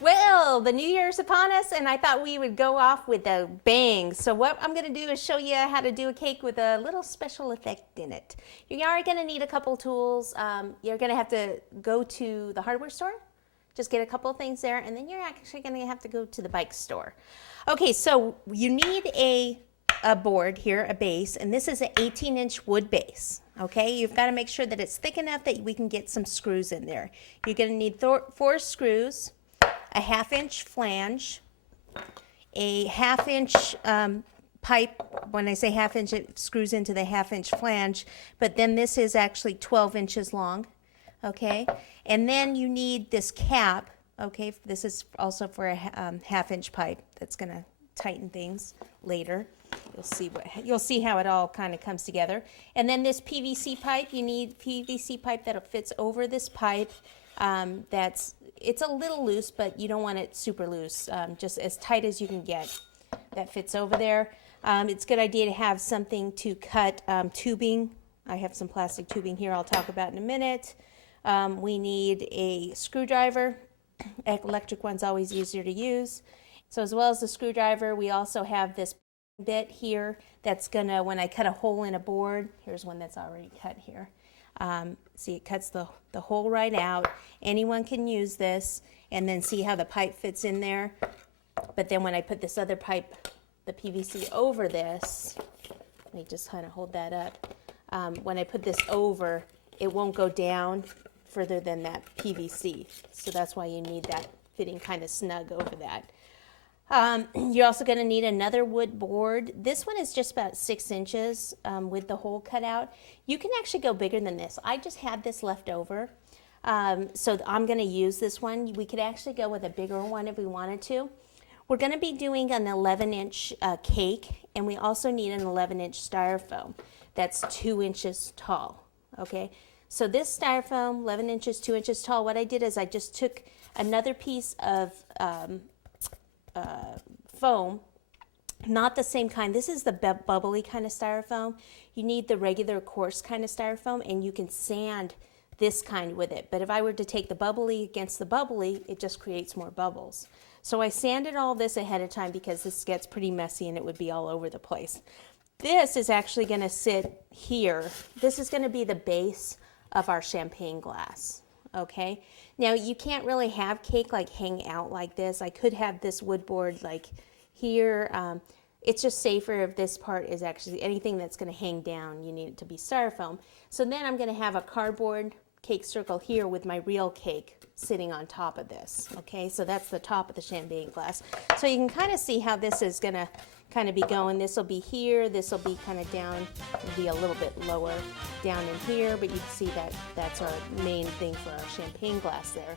Well, the new year's upon us, and I thought we would go off with a bang. So what I'm going to do is show you how to do a cake with a little special effect in it. You are going to need a couple tools. You're going to have to go to the hardware store, just get a couple of things there, and then you're actually going to have to go to the bike store. Okay, so you need a board here, a base, and this is an 18-inch wood base. Okay, you've got to make sure that it's thick enough that we can get some screws in there. You're going to need 4 screws, a 1/2-inch flange, a 1/2-inch pipe. When I say 1/2 inch, it screws into the 1/2-inch flange, but then this is actually 12 inches long. Okay, and then you need this cap. Okay, this is also for a 1/2-inch pipe. That's going to tighten things later. You'll see how it all kind of comes together. And then this PVC pipe, you need PVC pipe that fits over this pipe. It's a little loose, but you don't want it super loose, just as tight as you can get. That fits over there. It's a good idea to have something to cut tubing. I have some plastic tubing here I'll talk about in a minute. We need a screwdriver. Electric one's always easier to use. So as well as the screwdriver, we also have this bit here that's gonna, when I cut a hole in a board, here's one that's already cut here. See, it cuts the hole right out. Anyone can use this, and then see how the pipe fits in there. But then when I put this other pipe, the PVC over this, let me just kind of hold that up. When I put this over, it won't go down further than that PVC. So that's why you need that fitting kind of snug over that. You're also going to need another wood board. This one is just about 6 inches with the hole cut out. You can actually go bigger than this. I just had this left over, so I'm going to use this one. We could actually go with a bigger one if we wanted to. We're going to be doing an 11-inch cake, and we also need an 11-inch styrofoam that's 2 inches tall. Okay, so this styrofoam, 11 inches, 2 inches tall, what I did is I just took another piece of foam, not the same kind. This is the bubbly kind of styrofoam. You need the regular coarse kind of styrofoam, and you can sand this kind with it. But if I were to take the bubbly against the bubbly, it just creates more bubbles. So I sanded all this ahead of time because this gets pretty messy and it would be all over the place. This is actually going to sit here. This is going to be the base of our champagne glass. Okay, now you can't really have cake like hang out like this. I could have this wood board like here. It's just safer if this part is actually anything that's going to hang down. You need it to be styrofoam. So then I'm going to have a cardboard cake circle here with my real cake sitting on top of this. Okay, so that's the top of the champagne glass. So you can kind of see how this is going to kind of be going. This will be here, this will be kind of down, it'll be a little bit lower down in here, but you can see that that's our main thing for our champagne glass there.